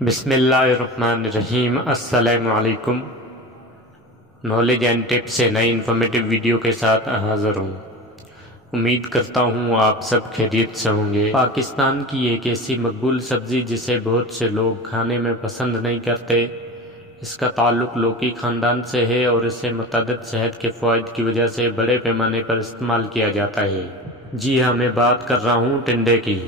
بسم اللہ الرحمن الرحیم۔ السلام علیکم۔ نالج اینڈ ٹپ سے نئی انفارمیٹیو ویڈیو کے ساتھ حاضر ہوں۔ امید کرتا ہوں آپ سب خیریت سے ہوں گے۔ پاکستان کی ایک ایسی مقبول سبزی جسے بہت سے لوگ کھانے میں پسند نہیں کرتے، اس کا تعلق لوکی خاندان سے ہے اور اسے متعدد صحت کے فوائد کی وجہ سے بڑے پیمانے پر استعمال کیا جاتا ہے۔ جی ہاں، میں بات کر رہا ہوں ٹنڈے کی۔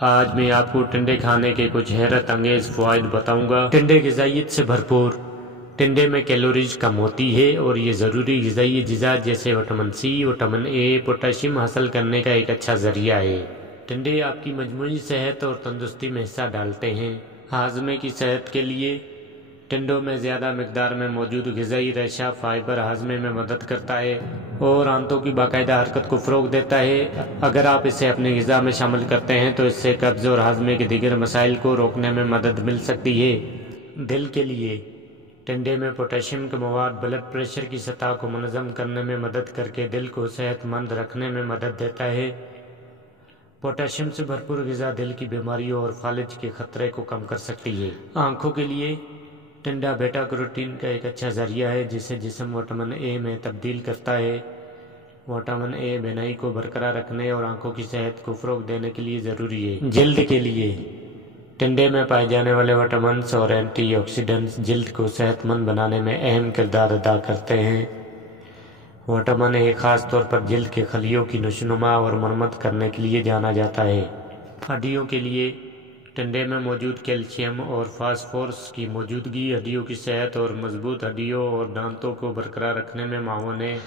آج میں آپ کو ٹنڈے کھانے کے کچھ حیرت انگیز فوائد بتاؤں گا۔ ٹنڈے غذائیت سے بھرپور۔ ٹنڈے میں کیلوریز کم ہوتی ہے اور یہ ضروری غذائی اجزاء جیسے vitamin C, vitamin A, potassium حاصل کرنے کا ایک اچھا ذریعہ ہے۔ ٹنڈے آپ کی مجموعی صحت اور تندرستی میں حصہ ڈالتے ہیں۔ ہاضمے کی صحت کے لیے ٹنڈوں میں زیادہ مقدار میں موجود غذائی ریشہ فائبر ہاضمے میں مدد کرتا ہے اور آنتوں کی باقاعدہ حرکت کو فروغ دیتا ہے۔ اگر آپ اسے اپنی غذا میں شامل کرتے ہیں تو اس سے قبض اور ہاضمے کے دیگر مسائل کو روکنے میں مدد مل سکتی ہے۔ دل کے لیے ٹنڈے میں پوٹاشیم کے مواد بلڈ پریشر کی سطح کو منظم کرنے میں مدد کر کے دل کو صحت مند رکھنے میں مدد دیتا ہے۔ پوٹاشیم سے بھرپور غذا دل کی بیماریوں اور فالج کے خطرے کو کم کر سکتی ہے۔ آنکھوں کے لیے ٹنڈا بیٹا کیروٹین کا ایک اچھا ذریعہ ہے جسے جسم وٹامن اے میں تبدیل کرتا ہے۔ وٹامن اے بینائی کو برقرار رکھنے اور آنکھوں کی صحت کو فروغ دینے کے لیے ضروری ہے۔ جلد کے لیے ٹنڈے میں پائے جانے والے وٹامنس اور اینٹی آکسیڈنٹس جلد کو صحت مند بنانے میں اہم کردار ادا کرتے ہیں۔ وٹامن اے خاص طور پر جلد کے خلیوں کی نشوونما اور مرمت کرنے کے لیے جانا جاتا ہے۔ ہڈیوں کے لیے ٹنڈے میں موجود کیلشیم اور فاسفورس کی موجودگی ہڈیوں کی صحت اور مضبوط ہڈیوں اور دانتوں کو برقرار رکھنے میں معاون ہے۔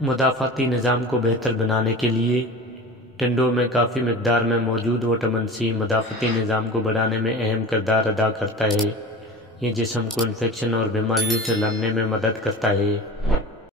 مدافعتی نظام کو بہتر بنانے کے لیے ٹنڈوں میں کافی مقدار میں موجود وٹامن سی مدافعتی نظام کو بڑھانے میں اہم کردار ادا کرتا ہے۔ یہ جسم کو انفیکشن اور بیماریوں سے لڑنے میں مدد کرتا ہے۔